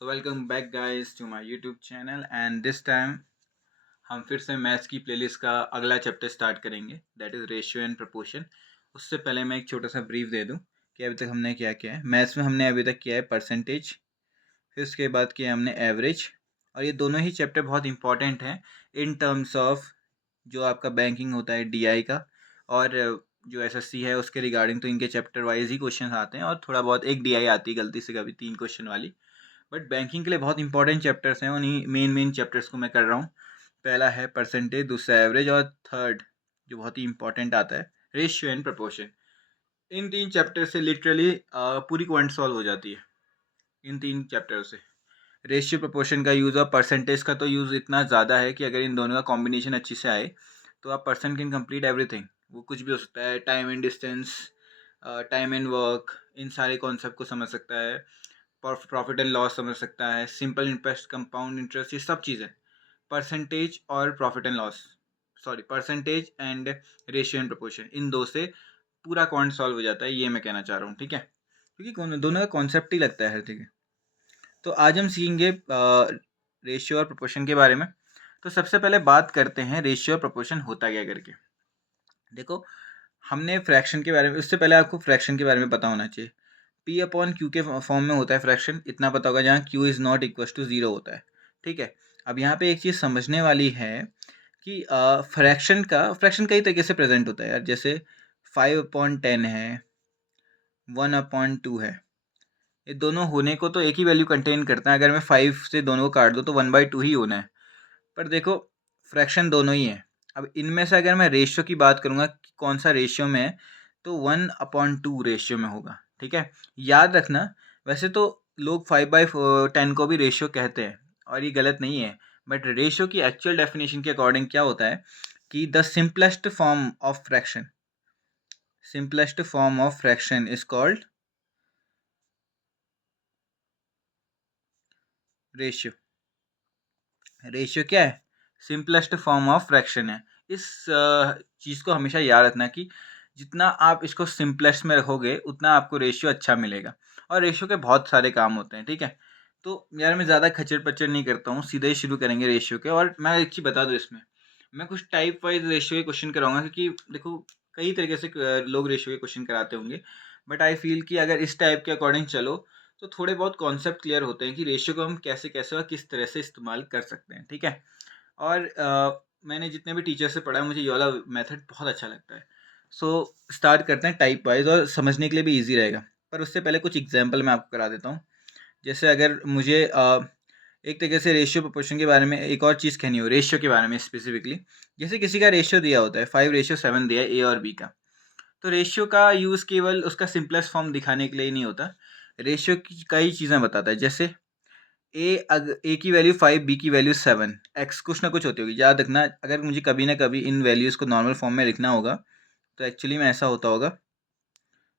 तो welcome back guys to my YouTube channel and this time हम फिर से मैथ्स की प्लेलिस्ट का अगला चैप्टर स्टार्ट करेंगे, that is ratio and proportion. उससे पहले मैं एक छोटा सा ब्रीफ दे दूं कि अभी तक हमने क्या किया है। मैथ्स में हमने अभी तक किया है परसेंटेज, फिर उसके बाद किया हमने एवरेज, और ये दोनों ही चैप्टर बहुत इंपॉर्टेंट हैं इन टर्म्स ऑफ जो आपका बैंकिंग होता है डीआई का, और जो एसएससी है उसके रिगार्डिंग। तो इनके चैप्टर वाइज ही क्वेश्चन आते हैं और थोड़ा बहुत एक डीआई आती है गलती से कभी 3 क्वेश्चन वाली। बट बैंकिंग के लिए बहुत इंपॉर्टेंट चैप्टर्स हैं, उन्हीं मेन चैप्टर्स को मैं कर रहा हूँ। पहला है परसेंटेज, दूसरा एवरेज, और थर्ड जो बहुत ही इंपॉर्टेंट आता है ratio and proportion. In 3 chapter से लिटरली पूरी क्वांट सॉल्व हो जाती है इन 3 चैप्टर से। रेशियो प्रोपोर्शन का यूज़ और परसेंटेज का तो यूज़ इतना ज़्यादा है कि अगर इन दोनों का कॉम्बिनेशन अच्छी से आए तो आप पर्सन कैन कंप्लीट एवरीथिंग। वो कुछ भी हो सकता है, time and distance, time and work, इन सारे कॉन्सेप्ट को समझ सकता है, प्रॉफिट एंड लॉस समझ सकता है, सिंपल इंटरेस्ट, कंपाउंड इंटरेस्ट, ये सब चीज़ें परसेंटेज और profit and loss, sorry percentage and ratio and proportion, इन दो से पूरा कॉन्ट सॉल्व हो जाता है, ये मैं कहना चाह रहा हूँ। ठीक है, क्योंकि दोनों का कॉन्सेप्ट ही लगता है हर। ठीक है, तो आज हम सीखेंगे रेशियो और प्रोपोर्शन के बारे में। तो सबसे पहले बात करते हैं रेशियो और प्रोपोर्शन होता क्या करके। देखो, हमने फ्रैक्शन के बारे में, उससे पहले आपको फ्रैक्शन के बारे में पता होना चाहिए। पी अपॉन क्यू के फॉर्म में होता है फ्रैक्शन, इतना पता होगा, जहाँ Q is not equal to zero होता है। ठीक है, अब यहाँ पे एक चीज़ समझने वाली है कि फ्रैक्शन कई तरीके से प्रेजेंट होता है यार। जैसे 5/10 है, 1/2 है, ये दोनों होने को तो एक ही वैल्यू कंटेन करता है। अगर मैं 5 से दोनों को काट दूँ तो 1/2 ही होना है। पर देखो, फ्रैक्शन दोनों ही है। अब इनमें से अगर मैं रेशियो की बात करूँगा कि कौन सा रेशियो में है, तो 1/2 रेशियो में होगा। ठीक है, याद रखना। वैसे तो लोग 5/10 को भी रेशियो कहते हैं और ये गलत नहीं है, बट रेशियो की एक्चुअल डेफिनेशन के अकॉर्डिंग क्या होता है कि the simplest form of fraction is called ratio. Ratio क्या है? सिंपलेस्ट फॉर्म ऑफ फ्रैक्शन है। इस चीज़ को हमेशा याद रखना कि जितना आप इसको सिंपलेस्ट में रखोगे उतना आपको रेशियो अच्छा मिलेगा। और रेशियो के बहुत सारे काम होते हैं। ठीक है, तो यार मैं ज़्यादा खचर पचर नहीं करता हूँ, सीधे ही शुरू करेंगे रेशियो के। और मैं एक चीज़ बता दूँ, इसमें मैं कुछ टाइप वाइज रेशियो के क्वेश्चन कराऊंगा, क्योंकि देखो कई तरीके से लोग रेशियो के क्वेश्चन कराते होंगे, बट आई फील कि अगर इस टाइप के अकॉर्डिंग चलो तो थोड़े बहुत कॉन्सेप्ट क्लियर होते हैं कि रेशियो को हम कैसे कैसे और किस तरह से इस्तेमाल कर सकते हैं। ठीक है, और मैंने जितने भी टीचर से पढ़ा है, मुझे ये वाला मेथड बहुत अच्छा लगता है। सो स्टार्ट करते हैं टाइप वाइज, और समझने के लिए भी ईजी रहेगा। पर उससे पहले कुछ एग्जाम्पल मैं आपको करा देता हूँ। जैसे अगर मुझे एक तरीके से रेशियो प्रोपोर्शन के बारे में एक और चीज़ कहनी हो, रेशियो के बारे में स्पेसिफिकली, जैसे किसी का रेशियो दिया होता है 5:7 दिया है ए और बी का। तो रेशियो का यूज़ केवल उसका सिंपलेस्ट फॉर्म दिखाने के लिए ही नहीं होता, रेशियो की कई चीज़ें बताता है। जैसे ए की वैल्यू 5, बी की वैल्यू 7, एक्स कुछ ना कुछ होती होगी। याद रखना, अगर मुझे कभी ना कभी इन वैल्यूज़ को नॉर्मल फॉर्म में लिखना होगा तो एक्चुअली में ऐसा होता होगा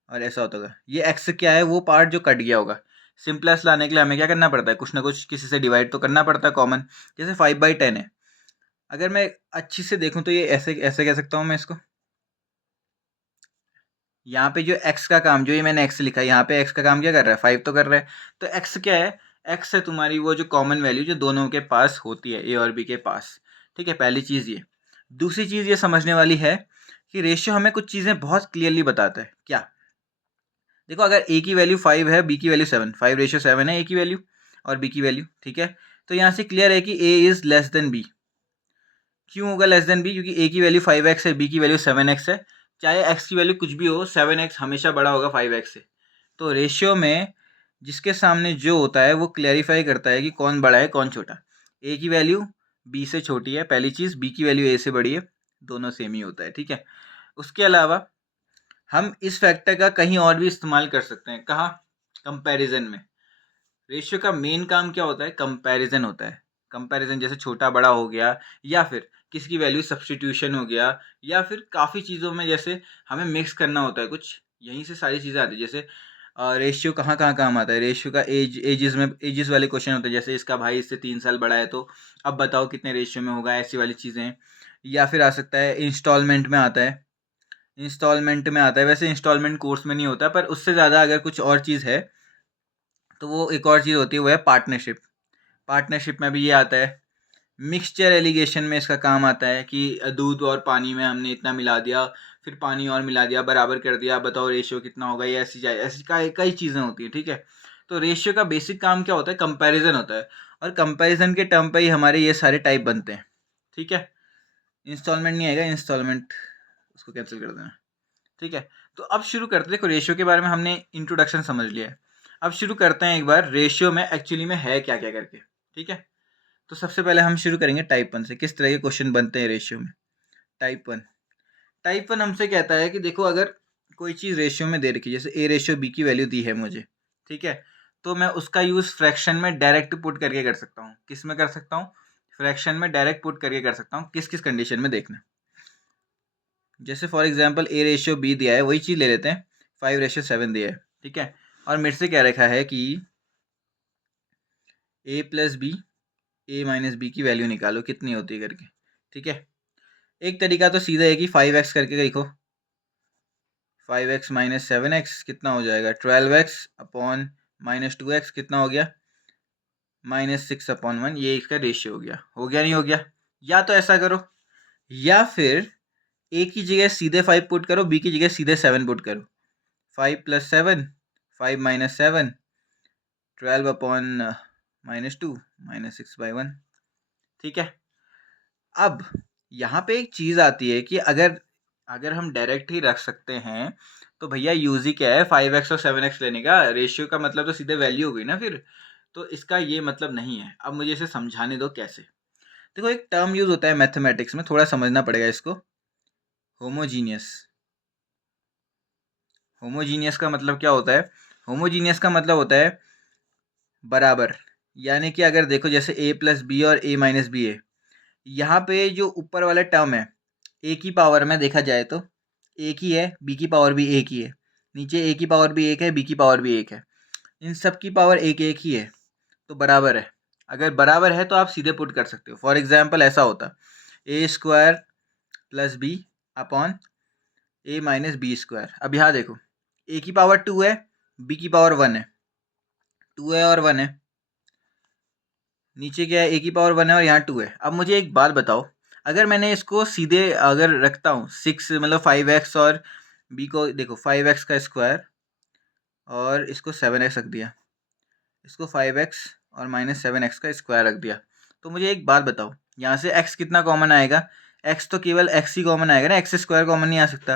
और ऐसा होता होगा। ये एक्स क्या है? वो पार्ट जो कट गया होगा। सिंपलेस्ट लाने के लिए हमें क्या करना पड़ता है? कुछ ना कुछ किसी से डिवाइड तो करना पड़ता है कॉमन। जैसे 5/10 है, अगर मैं अच्छी से देखूँ तो ये ऐसे ऐसे कह सकता हूँ मैं इसको। यहाँ पे जो एक्स का काम, जो ये मैंने एक्स लिखा है, यहाँ पे एक्स का काम क्या कर रहा है? 5 तो कर रहा है। तो एक्स क्या है? एक्स है तुम्हारी वो जो कॉमन वैल्यू जो दोनों के पास होती है, ए और बी के पास। ठीक है, पहली चीज़ ये। दूसरी चीज़ ये समझने वाली है कि रेशियो हमें कुछ चीज़ें बहुत क्लियरली बताता है। क्या? देखो, अगर ए की वैल्यू 5 है, बी की वैल्यू 7, 5:7 है ए की वैल्यू और बी की वैल्यू। ठीक है, तो यहाँ से क्लियर है कि A is less than B. क्यों होगा लेस देन बी? क्योंकि ए की वैल्यू 5x है, बी की वैल्यू 7x है। चाहे x की वैल्यू कुछ भी हो, 7x हमेशा बड़ा होगा 5x से। तो रेशियो में जिसके सामने जो होता है वो क्लैरिफाई करता है कि कौन बड़ा है कौन छोटा। ए की वैल्यू बी से छोटी है, पहली चीज़। बी की वैल्यू ए से बड़ी है, दोनों सेम ही होता है। ठीक है, उसके अलावा हम इस फैक्टर का कहीं और भी इस्तेमाल कर सकते हैं। कहाँ? कंपैरिजन में। रेशियो का मेन काम क्या होता है? कंपैरिजन होता है। कंपैरिजन जैसे छोटा बड़ा हो गया, या फिर किसी की वैल्यू सब्स्टिट्यूशन हो गया, या फिर काफ़ी चीज़ों में जैसे हमें मिक्स करना होता है कुछ, यहीं से सारी चीज़ें आती है। जैसे रेशियो कहाँ कहाँ काम आता है? रेशियो का एजेस में, एजेस वाले क्वेश्चन होते हैं। जैसे इसका भाई इससे 3 साल बड़ा है, तो अब बताओ कितने रेशियो में होगा, ऐसी वाली चीज़ें। या फिर आ सकता है इंस्टॉलमेंट में आता है। वैसे इंस्टॉलमेंट कोर्स में नहीं होता, पर उससे ज़्यादा अगर कुछ और चीज़ है तो वो एक और चीज़ होती है, वो है पार्टनरशिप। पार्टनरशिप में भी ये आता है। मिक्सचर एलिगेशन में इसका काम आता है कि दूध और पानी में हमने इतना मिला दिया, फिर पानी और मिला दिया, बराबर कर दिया, बताओ रेशियो कितना होगा। ये ऐसी कई चीज़ें होती हैं, ठीक है। तो रेशियो का बेसिक काम क्या होता है? कंपैरिजन होता है, और कंपैरिजन के टर्म पे ही हमारे ये सारे टाइप बनते हैं, ठीक है। इंस्टॉलमेंट नहीं आएगा, इंस्टॉलमेंट उसको कैंसिल कर देना, ठीक है। तो अब शुरू करते हैं। देखो, रेशियो के बारे में हमने इंट्रोडक्शन समझ लिया है। अब शुरू करते हैं एक बार रेशियो में एक्चुअली में है क्या क्या करके, ठीक है। तो सबसे पहले हम शुरू करेंगे टाइप 1 से, किस तरह के क्वेश्चन बनते हैं रेशियो में। टाइप 1 हमसे कहता है कि देखो, अगर कोई चीज़ रेशियो में दे रखी है, जैसे ए रेशियो बी की वैल्यू दी है मुझे, ठीक है, तो मैं उसका यूज़ फ्रैक्शन में डायरेक्ट पुट करके कर सकता हूँ। किस में कर सकता हूँ? फ्रैक्शन में डायरेक्ट पुट करके कर सकता हूँ। किस किस कंडीशन में, देखना। जैसे for example A ratio B दिया है, वही चीज़ ले लेते हैं। 5:7 दिया है, ठीक है, और मेरे से क्या रखा है कि ए प्लस बी, ए माइनस बी की वैल्यू निकालो कितनी होती है करके, ठीक है। एक तरीका तो सीधा है कि 5x करके देखो। 5x माइनस 7x कितना हो जाएगा? 12x अपॉन माइनस 2x कितना हो गया? -6/1। ये इसका रेशियो हो गया नहीं हो गया? या तो ऐसा करो, या फिर ए की जगह सीधे 5 पुट करो, बी की जगह सीधे 7 पुट करो। 5 + 7, 5 - 7, 12/-2 -6/1, ठीक है। अब यहाँ पे एक चीज़ आती है कि अगर अगर हम डायरेक्ट ही रख सकते हैं, तो भैया यूज़ ही क्या है 5x और 7x लेने का? रेशियो का मतलब तो सीधे वैल्यू हो गई ना फिर। तो इसका ये मतलब नहीं है। अब मुझे इसे समझाने दो कैसे। देखो, एक टर्म यूज़ होता है मैथमेटिक्स में, थोड़ा समझना पड़ेगा इसको। होमोजीनियस। होमोजीनियस का मतलब क्या होता है? होमोजीनियस का मतलब होता है बराबर। यानी कि अगर देखो, जैसे a प्लस बी और a माइनस बी है, यहाँ पे जो ऊपर वाला टर्म है, a की पावर में देखा जाए तो एक ही है, b की पावर भी एक ही है, नीचे a की पावर भी एक है, b की पावर भी एक है, इन सब की पावर एक एक ही है, तो बराबर है। अगर बराबर है तो आप सीधे पुट कर सकते हो। फॉर एग्जाम्पल ऐसा होता, a² + b upon a minus b²। अब यहाँ देखो, a की पावर 2 है, b की पावर 1 है, 2 है और 1 है, नीचे क्या है? a की पावर 1 है और यहाँ 2 है। अब मुझे एक बात बताओ, अगर मैंने इसको सीधे अगर रखता हूँ 6 मतलब 5x और b को देखो 5x का स्क्वायर और इसको 7x रख दिया, इसको 5x और -7x का स्क्वायर रख दिया, तो मुझे एक बात बताओ, यहाँ से x कितना कॉमन आएगा? x तो केवल x ही कॉमन आएगा ना, x² कॉमन नहीं आ सकता,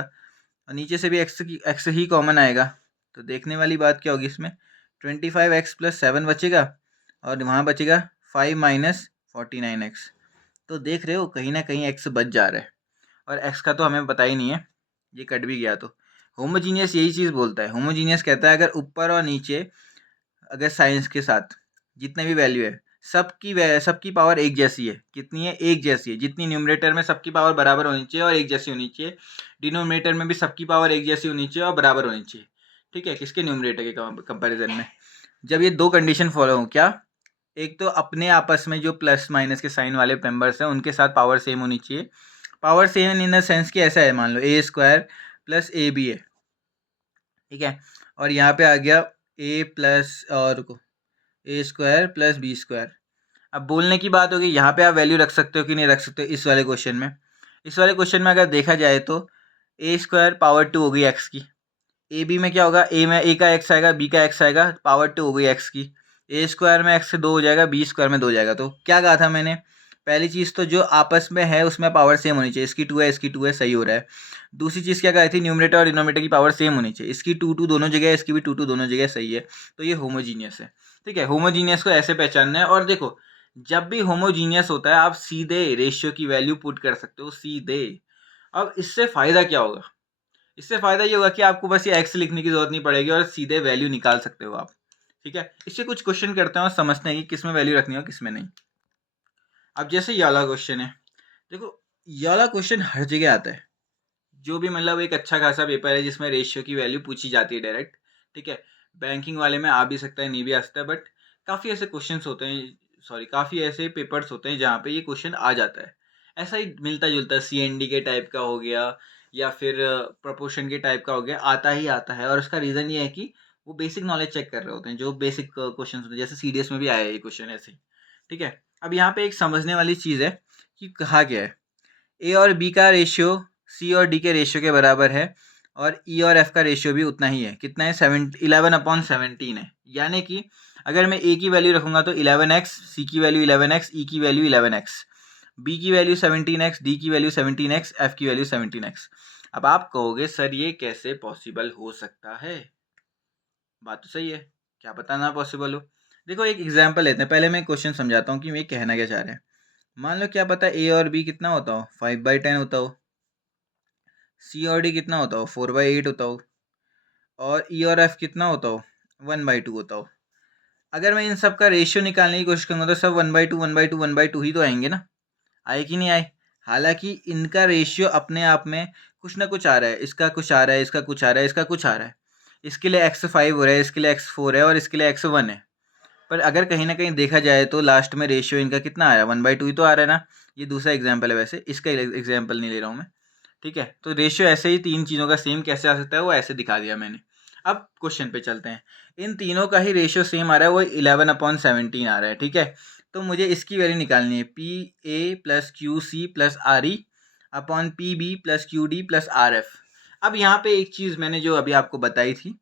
और नीचे से भी x ही कॉमन आएगा। तो देखने वाली बात क्या होगी इसमें? 25x + 7 बचेगा, और वहाँ बचेगा 5 - 49x। तो देख रहे हो, कहीं ना कहीं x बच जा रहा है, और x का तो हमें पता ही नहीं है, ये कट भी गया। तो होमोजीनियस यही चीज़ बोलता है। होमोजीनियस कहता है अगर ऊपर और नीचे, अगर साइंस के साथ जितने भी वैल्यू है, सबकी पावर एक जैसी है। कितनी है? एक जैसी है। जितनी न्यूमरेटर में सबकी पावर बराबर होनी चाहिए और एक जैसी होनी चाहिए, डिनोमिनेटर में भी सबकी पावर एक जैसी होनी चाहिए और बराबर होनी चाहिए, ठीक है। किसके? न्यूमरेटर के कंपैरिजन में। जब ये दो कंडीशन फॉलो हो, क्या? एक तो अपने आपस में जो प्लस माइनस के साइन वाले मेंबर्स हैं उनके साथ पावर सेम होनी चाहिए। Power same in the sense कि ऐसा है, मान लो a² + ab है, ठीक है, और यहाँ पे आ गया a प्लस और a² + b²। अब बोलने की बात होगी, यहाँ पे आप वैल्यू रख सकते हो कि नहीं रख सकते हो इस वाले क्वेश्चन में। इस वाले क्वेश्चन में अगर देखा जाए तो a² पावर 2 हो गई x की, ए बी में क्या होगा? a का x आएगा, b का x आएगा, पावर 2 हो गई x की, a² में x से 2 हो जाएगा, b² में 2 हो जाएगा। तो क्या कहा था मैंने? पहली चीज़ तो जो आपस में है उसमें पावर सेम होनी चाहिए, इसकी 2 है, इसकी 2 है, सही हो रहा है। दूसरी चीज़ क्या कही थी? न्यूमरेटर और डिनोमिनेटर की पावर सेम होनी चाहिए, इसकी 2 दोनों जगह है, इसकी भी 2 दोनों जगह, सही है। तो ये होमोजीनियस है, ठीक है। होमोजीनियस को ऐसे पहचानना है। और देखो, जब भी होमोजीनियस होता है आप सीधे रेशियो की वैल्यू पुट कर सकते हो, सीधे। अब इससे फ़ायदा क्या होगा? इससे फ़ायदा ये होगा कि आपको बस ये एक्स लिखने की ज़रूरत नहीं पड़ेगी और सीधे वैल्यू निकाल सकते हो आप, ठीक है। इससे कुछ क्वेश्चन करते हैं और समझते हैं कि किस में वैल्यू रखनी है और किस में नहीं। अब जैसे ये वाला क्वेश्चन है, देखो ये वाला क्वेश्चन हर जगह आता है। जो भी मतलब एक अच्छा खासा पेपर है जिसमें रेशियो की वैल्यू पूछी जाती है डायरेक्ट, ठीक है। बैंकिंग वाले में आ भी सकता है, नहीं भी आ सकता है, बट काफ़ी ऐसे क्वेश्चन होते हैं, सॉरी काफ़ी ऐसे पेपर्स होते हैं जहाँ पे ये क्वेश्चन आ जाता है। ऐसा ही मिलता जुलता CND के टाइप का हो गया, या फिर प्रपोर्शन के टाइप का हो गया, आता ही आता है। और उसका रीज़न ये है कि वो बेसिक नॉलेज चेक कर रहे होते हैं, जो बेसिक क्वेश्चन होते हैं, जैसे CDS में भी आया ये क्वेश्चन ऐसे ही, ठीक है। अब यहाँ पे एक समझने वाली चीज़ है कि कहा गया है A और B का रेशियो C और D के रेशियो के बराबर है और E और F का रेशियो भी उतना ही है। कितना है? 11/17 है। यानी कि अगर मैं A की वैल्यू रखूँगा तो 11x, C की वैल्यू 11x, E की वैल्यू 11x, B की वैल्यू 17x, D की वैल्यू 17x, F की वैल्यू 17x। अब आप कहोगे सर ये कैसे पॉसिबल हो सकता है? बात तो सही है, क्या पता ना पॉसिबल हो। देखो एक एग्जांपल लेते हैं, पहले मैं क्वेश्चन समझाता हूँ कि ये कहना क्या चाह रहे हैं। मान लो क्या पता A और B कितना होता हो, 5/10 होता हो, C और D कितना होता हो, 4/8 होता हो, और E और F कितना होता हो, 1/2 होता हो। अगर मैं इन सब का रेशियो निकालने की कोशिश करूँगा तो सब 1/2 1/2 1/2 ही तो आएंगे ना, आए कि नहीं आए। हालांकि इनका रेशियो अपने आप में कुछ ना कुछ आ रहा है, इसका कुछ आ रहा है, इसका कुछ आ रहा है, इसका कुछ आ रहा है। इसके लिए x5 हो रहा है, इसके लिए x4 है और इसके लिए x1 है। पर अगर कहीं ना कहीं देखा जाए तो लास्ट में रेशियो इनका कितना आ रहा है, 1/2 ही तो आ रहा है ना। ये दूसरा एग्जाम्पल है, वैसे इसका एग्जाम्पल नहीं ले रहा हूँ मैं, ठीक है। तो रेशियो ऐसे ही तीन चीज़ों का सेम कैसे आ सकता है वो ऐसे दिखा दिया मैंने। अब क्वेश्चन पे चलते हैं। इन तीनों का ही रेशियो सेम आ रहा है, वो 11/17 आ रहा है, ठीक है। तो मुझे इसकी वैल्यू निकालनी है, PA+QC+RE अपॉन PB+QD+RF। अब यहाँ पे एक चीज़ मैंने जो अभी आपको बताई थी,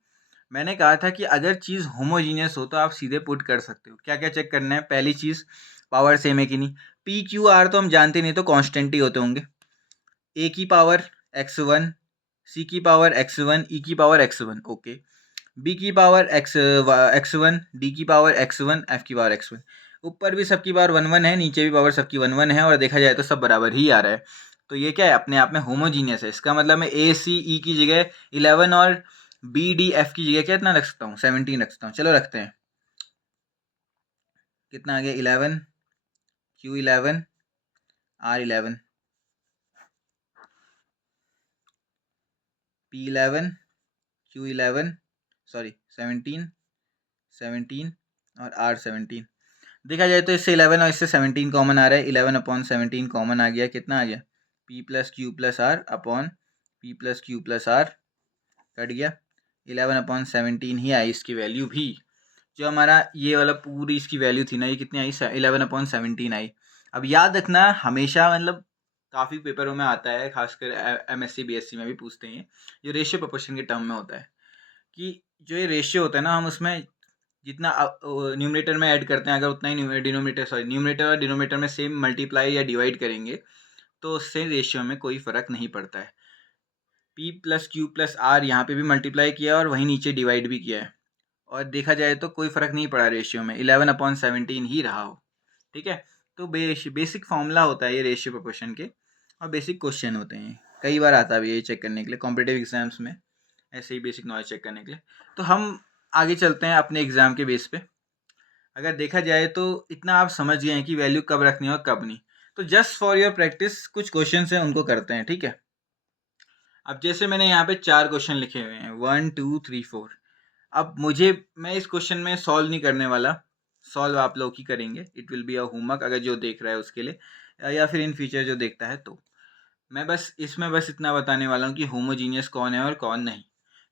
मैंने कहा था कि अगर चीज़ होमोजीनियस हो तो आप सीधे पुट कर सकते हो। क्या क्या चेक करना है? पहली चीज़ पावर सेम है कि नहीं। PQR तो हम जानते नहीं, तो कांस्टेंट ही होते होंगे। A की पावर x1, C की पावर x1, E की पावर x1, ओके। B की पावर x1, D की पावर x1, F की पावर x1। ऊपर भी सबकी पावर 1 1 है, नीचे भी पावर सबकी 1 1 है, और देखा जाए तो सब बराबर ही आ रहा है। तो ये क्या है? अपने आप में होमोजीनियस है। इसका मतलब मैं A C E की जगह 11 और B D F की जगह कितना रख सकता हूँ? 17 रख सकता हूँ। चलो रखते हैं। कितना आ गया? 11 Q11 R11 P11 Q11 sorry 17 और R17। देखा जाए तो इससे 11 और इससे 17 कॉमन आ रहा है। 11/17 कॉमन आ गया। कितना आ गया? P+Q+R अपॉन P+Q+R कट गया। 11/17 ही आई इसकी वैल्यू भी। जो हमारा ये वाला पूरी इसकी वैल्यू थी ना, ये कितनी आई? 11/17 आई। अब याद रखना हमेशा, मतलब काफ़ी पेपरों में आता है, खासकर MSc BSc में भी पूछते हैं, ये रेशियो प्रोपोर्शन के टर्म में होता है कि जो ये रेशियो होता है ना, हम उसमें जितना न्यूमरेटर में ऐड करते हैं, अगर उतना ही न्यूमरेटर और डिनोमिनेटर में सेम मल्टीप्लाई या डिवाइड करेंगे तो उससे रेशियो में कोई फ़र्क नहीं पड़ता है। P+Q+R यहाँ पे भी मल्टीप्लाई किया और वहीं नीचे डिवाइड भी किया है, और देखा जाए तो कोई फ़र्क नहीं पड़ा रेशियो में, 11/17 ही रहा हो, ठीक है। तो बेसिक फॉर्मूला होता है ये रेशियो प्रोपोर्शन के, और बेसिक क्वेश्चन होते हैं। कई बार आता भी है ये चेक करने के लिए कॉम्पिटिटिव एग्जाम्स में, ऐसे ही बेसिक नॉलेज चेक करने के लिए। तो हम आगे चलते हैं अपने एग्ज़ाम के बेस पे। अगर देखा जाए तो इतना आप समझ गए हैं कि वैल्यू कब रखनी है और कब नहीं। तो जस्ट फॉर योर प्रैक्टिस कुछ क्वेश्चन हैं, उनको करते हैं, ठीक है। अब जैसे मैंने यहाँ पे 4 क्वेश्चन लिखे हुए हैं, 1 2 3 4। अब मैं इस क्वेश्चन में सॉल्व नहीं करने वाला, सॉल्व आप लोग ही करेंगे। It will be a homework, अगर जो देख रहा है उसके लिए, या फिर इन फ्यूचर जो देखता है। तो मैं बस इतना बताने वाला हूँ कि होमोजीनियस कौन है और कौन नहीं,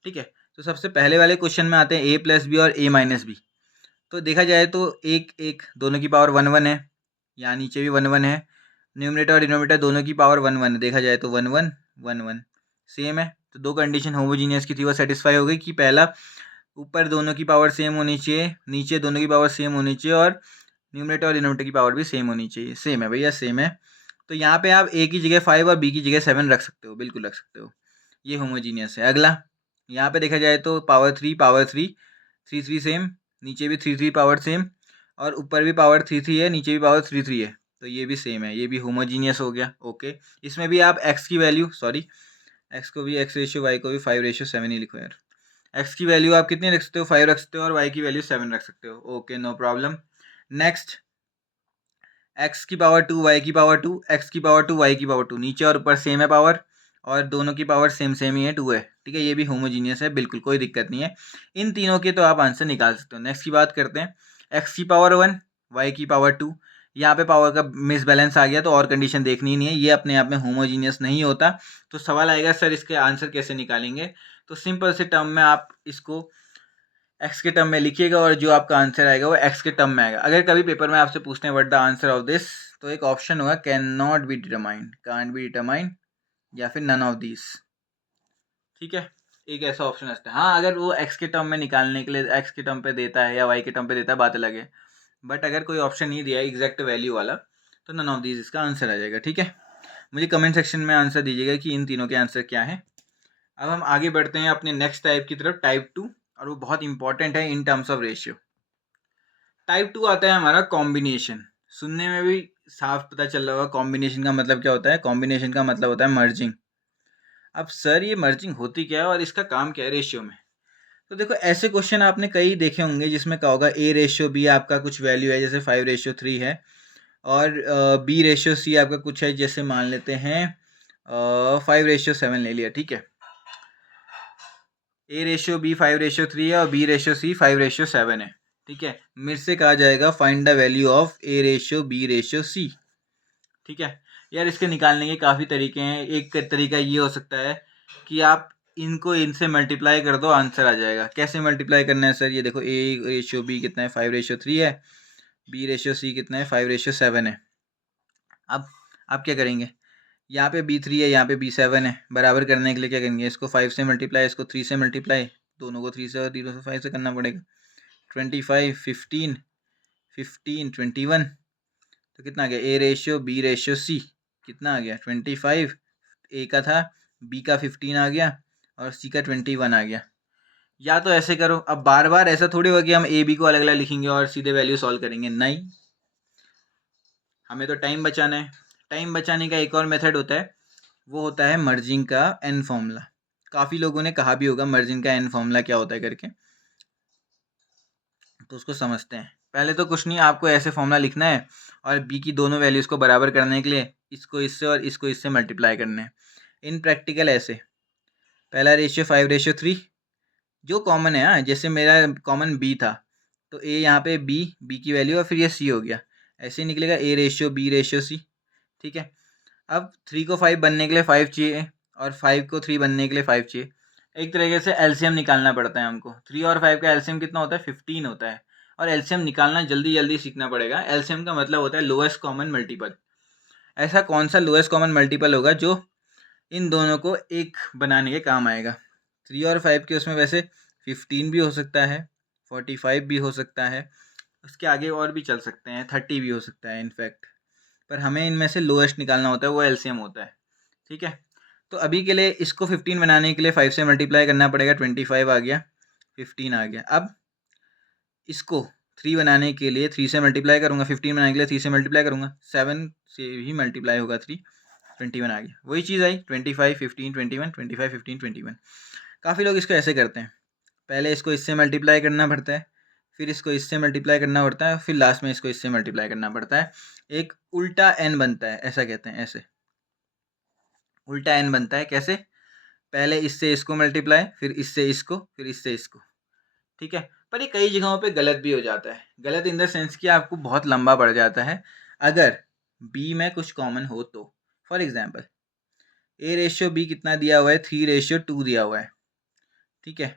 ठीक है। तो सबसे पहले वाले क्वेश्चन में आते हैं A+B और A-B। तो देखा जाए तो एक एक दोनों की पावर 1 1 है, यहाँ नीचे भी 1 1 है। न्यूमरेटर और डिनोमिनेटर दोनों की पावर 1 1 है, देखा जाए तो 1 1 1 1 सेम है। तो दो कंडीशन होमोजीनियस की थी, वो सेटिस्फाई हो गई कि पहला, ऊपर दोनों की पावर सेम होनी चाहिए, नीचे दोनों की पावर सेम होनी चाहिए, और न्यूमरेटर और डिनोमिनेटर की पावर भी सेम होनी चाहिए। सेम है भैया, सेम है। तो यहाँ पे आप A की जगह 5 और B की जगह 7 रख सकते हो, बिल्कुल रख सकते हो, ये होमोजीनियस है। अगला, यहाँ पे देखा जाए तो पावर 3 3 3 सेम, नीचे भी 3 3 पावर सेम, और ऊपर भी पावर 3 3 है, नीचे भी पावर 3 3 है, तो ये भी सेम है, ये भी होमोजीनियस हो गया। ओके, इसमें भी आप x की वैल्यू, सॉरी x को भी x/, y को भी 5/7 ही लिखो यार। x की वैल्यू आप कितनी रख सकते हो? 5 रख सकते हो, और y की वैल्यू 7 रख सकते हो। Okay, no problem. Next, x की पावर 2, y की पावर 2, x की पावर 2, y की पावर 2, नीचे और ऊपर सेम है पावर, और दोनों की पावर सेम सेम ही है, 2 है, ठीक है। ये भी होमोजीनियस है, बिल्कुल कोई दिक्कत नहीं है। इन तीनों के तो आप आंसर निकाल सकते हो। नेक्स्ट की बात करते हैं, x की पावर 1, y की पावर 2। यहाँ पे पावर का मिसबैलेंस आ गया, तो और कंडीशन देखनी ही नहीं है, ये अपने आप में होमोजीनियस नहीं होता। तो सवाल आएगा सर इसके आंसर कैसे निकालेंगे? तो सिंपल से टर्म में आप इसको एक्स के टर्म में लिखिएगा और जो आपका आंसर आएगा वो एक्स के टर्म में आएगा। अगर कभी पेपर में आपसे पूछते हैं what the answer of this, तो एक ऑप्शन होगा can not be determined, can't be determined, या फिर नन ऑफ दीज। ठीक है, एक ऐसा ऑप्शन आता है। हाँ, अगर वो एक्स के टर्म में निकालने के लिए एक्स के टर्म पे देता है या वाई के टर्म पे देता है, बात अलग है। बट अगर कोई ऑप्शन नहीं दिया है एग्जैक्ट वैल्यू वाला, तो नन ऑफ दीज इसका आंसर आ जाएगा। ठीक है, मुझे कमेंट सेक्शन में आंसर दीजिएगा कि इन तीनों के आंसर क्या है। अब हम आगे बढ़ते हैं अपने नेक्स्ट टाइप की तरफ, टाइप 2, और वो बहुत इंपॉर्टेंट है in terms of ratio. Type 2 आता है हमारा कॉम्बिनेशन। सुनने में भी साफ पता चल रहा होगा कॉम्बिनेशन का मतलब क्या होता है। कॉम्बिनेशन का मतलब होता है मर्जिंग। अब सर ये मर्जिंग होती क्या है और इसका काम क्या है रेशियो में? तो देखो, ऐसे क्वेश्चन आपने कई देखे होंगे जिसमें क्या होगा, ए रेशियो बी आपका कुछ वैल्यू है, जैसे 5:3 है, और बी रेशियो सी आपका कुछ है, जैसे मान लेते हैं 5:7 ले लिया। ठीक है, ए रेशियो बी 5:3 है और बी रेशियो सी 5:7 है। ठीक है, मेरे से कहा जाएगा find the value of A ratio B ratio C. ठीक है यार, इसके निकालने के काफ़ी तरीके हैं। एक तरीका ये हो सकता है कि आप इनको इनसे मल्टीप्लाई कर दो, आंसर आ जाएगा। कैसे मल्टीप्लाई करना है सर? ये देखो, ए रेशियो बी कितना है, 5:3 है, बी रेशियो सी कितना है, 5:7 है। अब आप क्या करेंगे, यहाँ पे B3 है, यहाँ पे B7 है, बराबर करने के लिए क्या करेंगे, इसको 5 से मल्टीप्लाई, इसको 3 से मल्टीप्लाई, दोनों को 3 से और तीनों से 5 से करना पड़ेगा। 25, 15, 15, 21, तो कितना आ गया, A ratio B ratio C कितना आ गया, 25, ए का था, बी का 15 आ गया और सी का 21 आ गया। या तो ऐसे करो, अब बार बार ऐसा थोड़ी होगा कि हम ए बी को अलग अलग लिखेंगे और सीधे वैल्यू सॉल्व करेंगे, नहीं, हमें तो टाइम बचाना है। टाइम बचाने का एक और मेथड होता है, वो होता है मर्जिंग का एन फॉर्मूला। काफ़ी लोगों ने कहा भी होगा मर्जिंग का एन फॉर्मूला क्या होता है करके, तो उसको समझते हैं। पहले तो कुछ नहीं, आपको ऐसे फॉर्मूला लिखना है और बी की दोनों वैल्यूज़ को बराबर करने के लिए इसको इससे और इसको इससे मल्टीप्लाई करना है। इन प्रैक्टिकल ऐसे, पहला रेशियो 5:3 जो कॉमन है। हाँ, जैसे मेरा कॉमन बी था, तो ए यहाँ पे बी की वैल्यू और फिर ये सी हो गया, ऐसे ही निकलेगा A ratio B ratio C. ठीक है, अब 3 को 5 बनने के लिए 5 चाहिए और 5 को 3 बनने के लिए 5 चाहिए। एक तरीके से एलसीएम निकालना पड़ता है हमको। 3 और 5 का एलसीएम कितना होता है, 15 होता है। और एलसीएम निकालना जल्दी जल्दी सीखना पड़ेगा। एलसीएम का मतलब होता है लोएस्ट कॉमन मल्टीपल। ऐसा कौन सा लोएस्ट कॉमन मल्टीपल होगा जो इन दोनों को एक बनाने के काम आएगा। 3 और 5 के उसमें वैसे 15 भी हो सकता है, 45 भी हो सकता है, उसके आगे और भी चल सकते हैं, 30 भी हो सकता है इनफैक्ट, पर हमें इनमें से लोएस्ट निकालना होता है, वो एलसीएम होता है। ठीक है, तो अभी के लिए इसको 15 बनाने के लिए 5 से मल्टीप्लाई करना पड़ेगा, 25 आ गया, 15 आ गया। अब इसको 3 बनाने के लिए 3 से मल्टीप्लाई करूँगा, 15 बनाने के लिए 3 से मल्टीप्लाई करूँगा, 7 से ही मल्टीप्लाई होगा 3, 21 आ गया। वही चीज़ आई, 25, 15, 21, 25, 15, 21। काफ़ी लोग इसको ऐसे करते हैं, पहले इसको इससे मल्टीप्लाई करना पड़ता है, फिर इसको इससे मल्टीप्लाई करना पड़ता है, फिर लास्ट में इसको इससे मल्टीप्लाई करना पड़ता है। एक उल्टा एन बनता है, ऐसा कहते हैं, ऐसे उल्टा एन बनता है। कैसे? पहले इससे इसको मल्टीप्लाई, फिर इससे इसको, फिर इससे इसको। ठीक है, पर ये कई जगहों पे गलत भी हो जाता है। गलत इन द सेंस कि आपको बहुत लंबा पड़ जाता है अगर बी में कुछ कॉमन हो तो। For example, A ratio B कितना दिया हुआ है, 3:2 दिया हुआ है। ठीक है,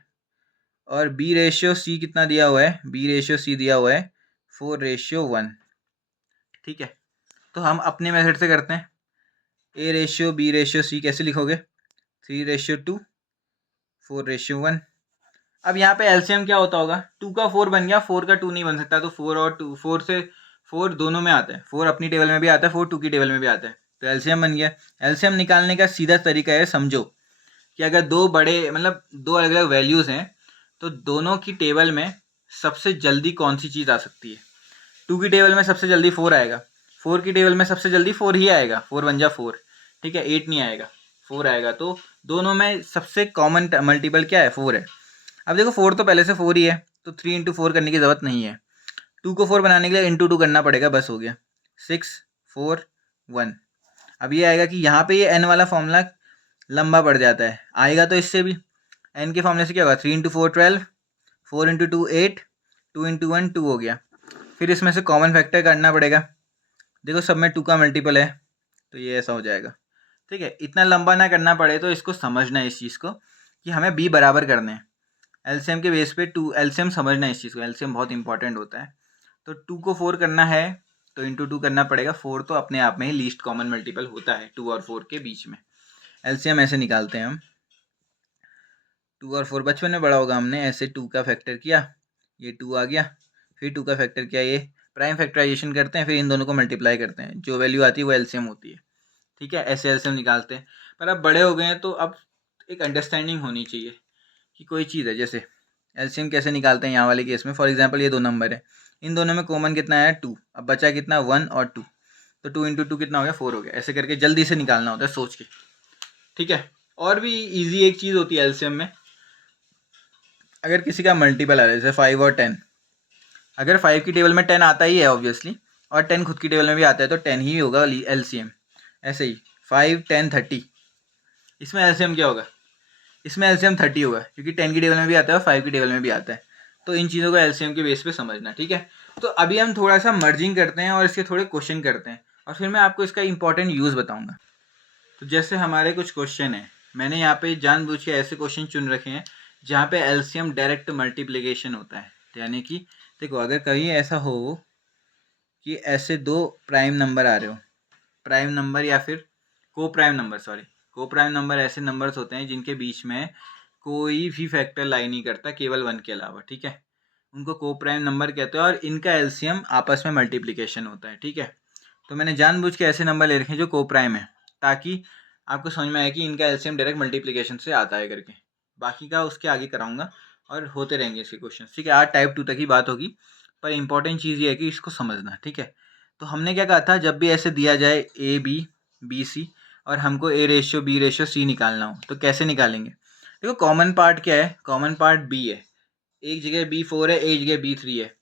और बी रेशियो सी कितना दिया हुआ है, बी रेशियो सी दिया हुआ है 4:1। ठीक है, तो हम अपने मेथड से करते हैं। A ratio B ratio C कैसे लिखोगे, 3:2, 4:1। अब यहाँ पे एलसीएम क्या होता होगा, 2 का 4 बन गया, 4 का 2 नहीं बन सकता, तो 4 और 2, 4 से 4 दोनों में आता है, 4 अपनी टेबल में भी आता है, 4 2 की टेबल में भी आता है, तो एलसीएम बन गया। एलसीएम निकालने का सीधा तरीका है, समझो कि अगर दो बड़े मतलब दो अलग अलग वैल्यूज़ हैं, तो दोनों की टेबल में सबसे जल्दी कौन सी चीज़ आ सकती है। 2 की टेबल में सबसे जल्दी 4 आएगा, 4 की टेबल में सबसे जल्दी 4 ही आएगा, 4 बन जा 4। ठीक है, 8 नहीं आएगा, 4 आएगा। तो दोनों में सबसे कॉमन मल्टीपल क्या है, 4 है। अब देखो 4 तो पहले से 4 ही है, तो 3 × 4 करने की ज़रूरत नहीं है। 2 को 4 बनाने के लिए × 2 करना पड़ेगा, बस हो गया, 6, 4, 1। अब ये आएगा कि यहाँ पे ये n वाला फॉर्मूला लंबा पड़ जाता है, आएगा तो इससे भी। n के फॉर्मूले से क्या होगा, 3 × 4 12, 4 × 2 8, 2 × 1 2 हो गया। फिर इसमें से कॉमन फैक्टर करना पड़ेगा, देखो सब में 2 का मल्टीपल है, तो ये ऐसा हो जाएगा। ठीक है, इतना लंबा ना करना पड़े तो इसको समझना है इस चीज़ को कि हमें b बराबर करने हैं। एलसीएम के बेस पे 2, एलसीएम समझना इस चीज़ को, एलसीएम बहुत इंपॉर्टेंट होता है। तो 2 को 4 करना है तो इंटू 2 करना पड़ेगा। 4 तो अपने आप में ही लीस्ट कॉमन मल्टीपल होता है 2 और 4 के बीच में। एलसीएम ऐसे निकालते हैं हम, 2 और 4 बचपन में पढ़ा होगा हमने, ऐसे 2 का फैक्टर किया, ये 2 आ गया, फिर 2 का फैक्टर किया, ये प्राइम फैक्टराइजेशन करते हैं, फिर इन दोनों को मल्टीप्लाई करते हैं, जो वैल्यू आती है वो एलसीएम होती है। ठीक है, ऐसे एलसीएम निकालते हैं। पर अब बड़े हो गए हैं तो अब एक अंडरस्टैंडिंग होनी चाहिए कि कोई चीज़ है, जैसे एलसीएम कैसे निकालते हैं यहाँ वाले केस में। फॉर एग्जांपल ये 2 नंबर है, इन दोनों में कॉमन कितना है 2, अब बचा कितना 1 और 2, तो 2 इंटू 2 कितना हो गया 4 हो गया। ऐसे करके जल्दी से निकालना होता है सोच के। ठीक है, और भी ईजी एक चीज़ होती है एलसीएम में, अगर किसी का मल्टीपल आ रहा है जैसे 5 और 10, अगर 5 की टेबल में 10 आता ही है ऑब्वियसली, और 10 खुद की टेबल में भी आता है, तो 10 ही होगा एलसीएम। ऐसे ही 5, 10, 30, इसमें एलसीएम क्या होगा, इसमें एलसीएम 30 होगा, क्योंकि 10 की टेबल में भी आता है और 5 की टेबल में भी आता है। तो इन चीज़ों को एलसीएम के बेस पे समझना। ठीक है, तो अभी हम थोड़ा सा मर्जिंग करते हैं और इसके थोड़े क्वेश्चन करते हैं, और फिर मैं आपको इसका इंपॉर्टेंट यूज़ बताऊंगा। तो जैसे हमारे कुछ क्वेश्चन हैं, मैंने यहाँ पे जानबूझ के ऐसे क्वेश्चन चुन रखे हैं जहाँ पे एलसीएम डायरेक्ट मल्टीप्लिकेशन होता है। यानी कि देखो, अगर कभी ऐसा हो कि ऐसे 2 प्राइम नंबर आ रहे हो, प्राइम नंबर या फिर को प्राइम नंबर, सॉरी को प्राइम नंबर ऐसे नंबर्स होते हैं जिनके बीच में कोई भी फैक्टर लाई नहीं करता केवल 1 के अलावा। ठीक है, उनको को प्राइम नंबर कहते हैं और इनका एलसीएम आपस में मल्टीप्लिकेशन होता है। ठीक है, तो मैंने जानबूझ के ऐसे नंबर ले रखे हैं जो को प्राइम है, ताकि आपको समझ में आए कि इनका एलसीएम डायरेक्ट मल्टीप्लिकेशन से आता है करके। बाकी का उसके आगे कराऊंगा और होते रहेंगे इसके क्वेश्चन। ठीक है, आज टाइप 2 तक ही बात होगी, पर इंपॉर्टेंट चीज़ ये है कि इसको समझना। ठीक है, तो हमने क्या कहा था, जब भी ऐसे दिया जाए ए बी बी सी और हमको A ratio B ratio C निकालना हो, तो कैसे निकालेंगे। देखो, कॉमन पार्ट क्या है, कॉमन पार्ट बी है, एक जगह B4 है, एक जगह B3 है,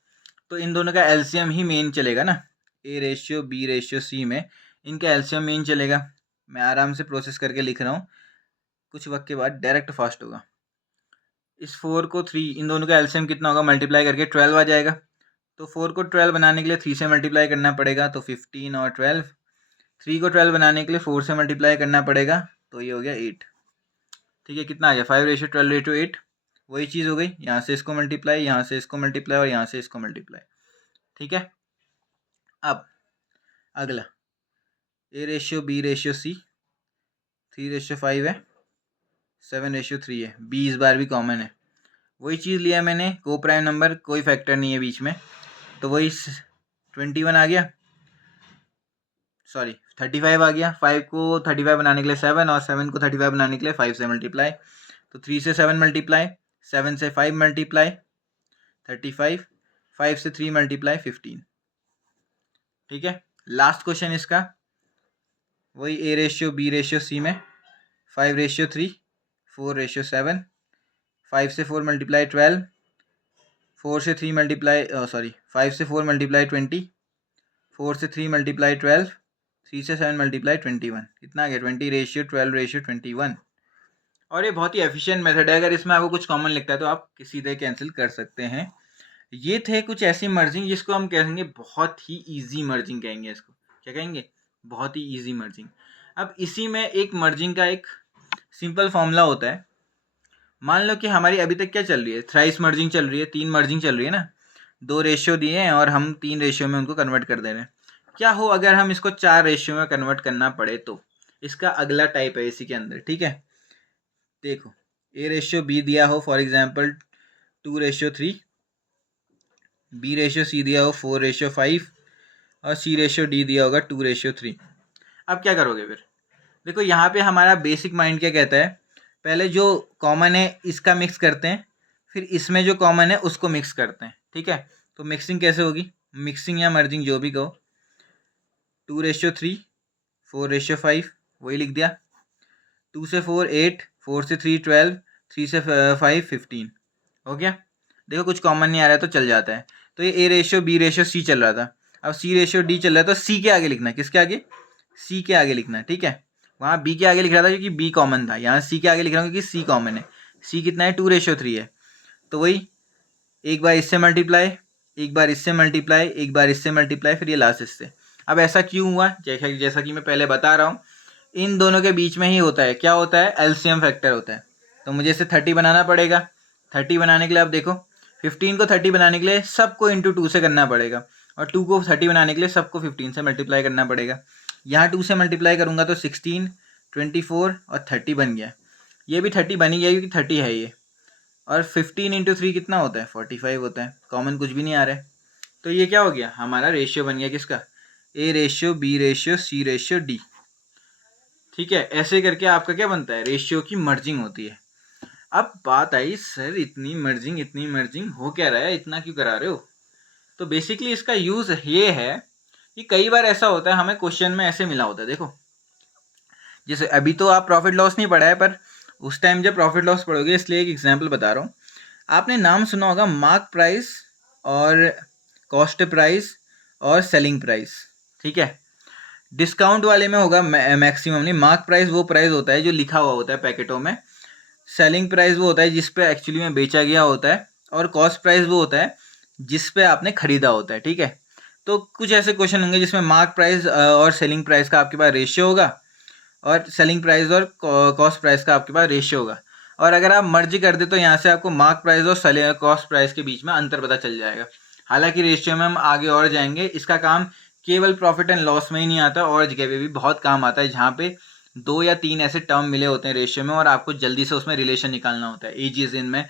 तो इन दोनों का एलसीएम ही मेन चलेगा ना। A ratio B ratio C में इनका एलसीएम मेन चलेगा। मैं आराम से प्रोसेस करके लिख रहा हूँ, कुछ वक्त के बाद डायरेक्ट फास्ट होगा। इस 4 को 3, इन दोनों का एलसीएम कितना होगा, मल्टीप्लाई करके 12 आ जाएगा। तो 4 को 12 बनाने के लिए 3 से मल्टीप्लाई करना पड़ेगा, तो 15 और 12। 3 को 12 बनाने के लिए 4 से मल्टीप्लाई करना पड़ेगा, तो ये हो गया 8। ठीक है, कितना आ गया 5:12:8। वही चीज़ हो गई, यहाँ से इसको मल्टीप्लाई, यहाँ से इसको मल्टीप्लाई और यहाँ से इसको मल्टीप्लाई। ठीक है, अब अगला A ratio B ratio C, 3:5 है, 7:3 है, बी इस बार भी कॉमन है। वही चीज़ लिया मैंने, को प्राइम नंबर, कोई फैक्टर नहीं है बीच में, तो वही 21 आ गया, सॉरी 35 आ गया। 5 को 35 बनाने के लिए 7 और 7 को 35 बनाने के लिए 5 से मल्टीप्लाई, तो 3 से 7 मल्टीप्लाई, 7 से 5 मल्टीप्लाई 35, 5 से 3 मल्टीप्लाई 15। ठीक है, लास्ट क्वेश्चन इसका वही A ratio B ratio C में 5:3, 4:7, 5 से 4 मल्टीप्लाई 12, 4 से 3 मल्टीप्लाई 5 से 4 मल्टीप्लाई 20, 4 से 3 मल्टीप्लाई 12, 3 से 7 मल्टीप्लाई 21। कितना आ गया 20:12:21। और ये बहुत ही एफिशिएंट मेथड है, अगर इसमें आपको कुछ कॉमन लिखता है तो आप सीधे कैंसिल कर सकते हैं। ये थे कुछ ऐसी मर्जिंग जिसको हम कहेंगे बहुत ही ईजी मर्जिंग कहेंगे, इसको क्या कहेंगे, बहुत ही ईजी मर्जिंग। अब इसी में एक मर्जिंग का एक सिंपल फॉर्मूला होता है। मान लो कि हमारी अभी तक क्या चल रही है, थ्राइस मर्जिंग चल रही है, 3 मर्जिंग चल रही है ना, 2 रेशियो दिए हैं और हम 3 रेशियो में उनको कन्वर्ट कर दे रहे हैं। क्या हो अगर हम इसको 4 रेशियो में कन्वर्ट करना पड़े, तो इसका अगला टाइप है इसी के अंदर। ठीक है, देखो ए रेशियो बी दिया हो for example 2:3, B ratio C दिया हो 4:5 और सी रेशियो डी दिया होगा 2:3। अब क्या करोगे फिर, देखो यहाँ पे हमारा बेसिक माइंड क्या कहता है, पहले जो कॉमन है इसका मिक्स करते हैं, फिर इसमें जो कॉमन है उसको मिक्स करते हैं। ठीक है, तो मिक्सिंग कैसे होगी, मिक्सिंग या मर्जिंग जो भी कहो, 2:3, 4:5 वही लिख दिया, 2 से 4 8, 4 से 3 12, 3 से 5 15 हो गया। देखो कुछ कॉमन नहीं आ रहा है तो चल जाता है। तो ये A ratio B ratio C चल रहा था, अब सी रेशियो डी चल रहा है, तो सी के आगे लिखना है, किसके आगे, सी के आगे लिखना है। ठीक है, वहाँ बी के आगे लिख रहा था क्योंकि बी कॉमन था, यहाँ सी के आगे लिख रहा हूँ क्योंकि सी कॉमन है। सी कितना है 2:3 है, तो वही एक बार इससे मल्टीप्लाई, एक बार इससे मल्टीप्लाई, एक बार इससे मल्टीप्लाई, फिर ये लास्ट इससे। अब ऐसा क्यों हुआ, जैसा कि मैं पहले बता रहा हूँ, इन दोनों के बीच में ही होता है, क्या होता है, एलसीएम फैक्टर होता है। तो मुझे इसे 30 बनाना पड़ेगा, 30 बनाने के लिए आप देखो 15 को 30 बनाने के लिए सबको इंटू 2 से करना पड़ेगा, और 2 को 30 बनाने के लिए सबको 15 से मल्टीप्लाई करना पड़ेगा। यहाँ 2 से मल्टीप्लाई करूँगा तो 16, 24 और 30 बन गया। ये भी 30 बन ही गया क्योंकि 30 है ये। और 15 इंटू 3 कितना होता है? 45 होता है। कॉमन कुछ भी नहीं आ रहा है, तो ये क्या हो गया? हमारा रेशियो बन गया किसका? A ratio, B ratio, C ratio, D। ठीक है, ऐसे करके आपका क्या बनता है? रेशियो की मर्जिंग होती है। अब बात आई, सर इतनी मर्जिंग हो क्या रहा है, इतना क्यों करा रहे हो? तो बेसिकली इसका यूज ये है कि कई बार ऐसा होता है, हमें क्वेश्चन में ऐसे मिला होता है। देखो जैसे अभी तो आप प्रॉफिट लॉस नहीं पढ़ा है, पर उस टाइम जब प्रॉफिट लॉस पढ़ोगे, इसलिए एक एग्जांपल बता रहा हूँ। आपने नाम सुना होगा मार्क प्राइस और कॉस्ट प्राइस और सेलिंग प्राइस। ठीक है, डिस्काउंट वाले में होगा मैक्सिमम नहीं, मार्क प्राइस वो प्राइस होता है जो लिखा हुआ होता है पैकेटों में, सेलिंग प्राइस वो होता है जिस पे एक्चुअली में बेचा गया होता है, और कॉस्ट प्राइस वो होता है जिस पे आपने खरीदा होता है। ठीक है, तो कुछ ऐसे क्वेश्चन होंगे जिसमें मार्क प्राइस और सेलिंग प्राइस का आपके पास रेशियो होगा, और सेलिंग प्राइस और कॉस्ट प्राइस का आपके पास रेशियो होगा। और अगर आप मर्ज कर दे तो यहाँ से आपको मार्क प्राइस और कॉस्ट प्राइस के बीच में अंतर पता चल जाएगा। हालांकि रेशियो में हम आगे और जाएंगे, इसका काम केवल प्रॉफिट एंड लॉस में ही नहीं आता, और जगह पे भी बहुत काम आता है, जहाँ पे 2 या 3 ऐसे टर्म मिले होते हैं रेशियो में, और आपको जल्दी से उसमें रिलेशन निकालना होता है। एजीज इनमें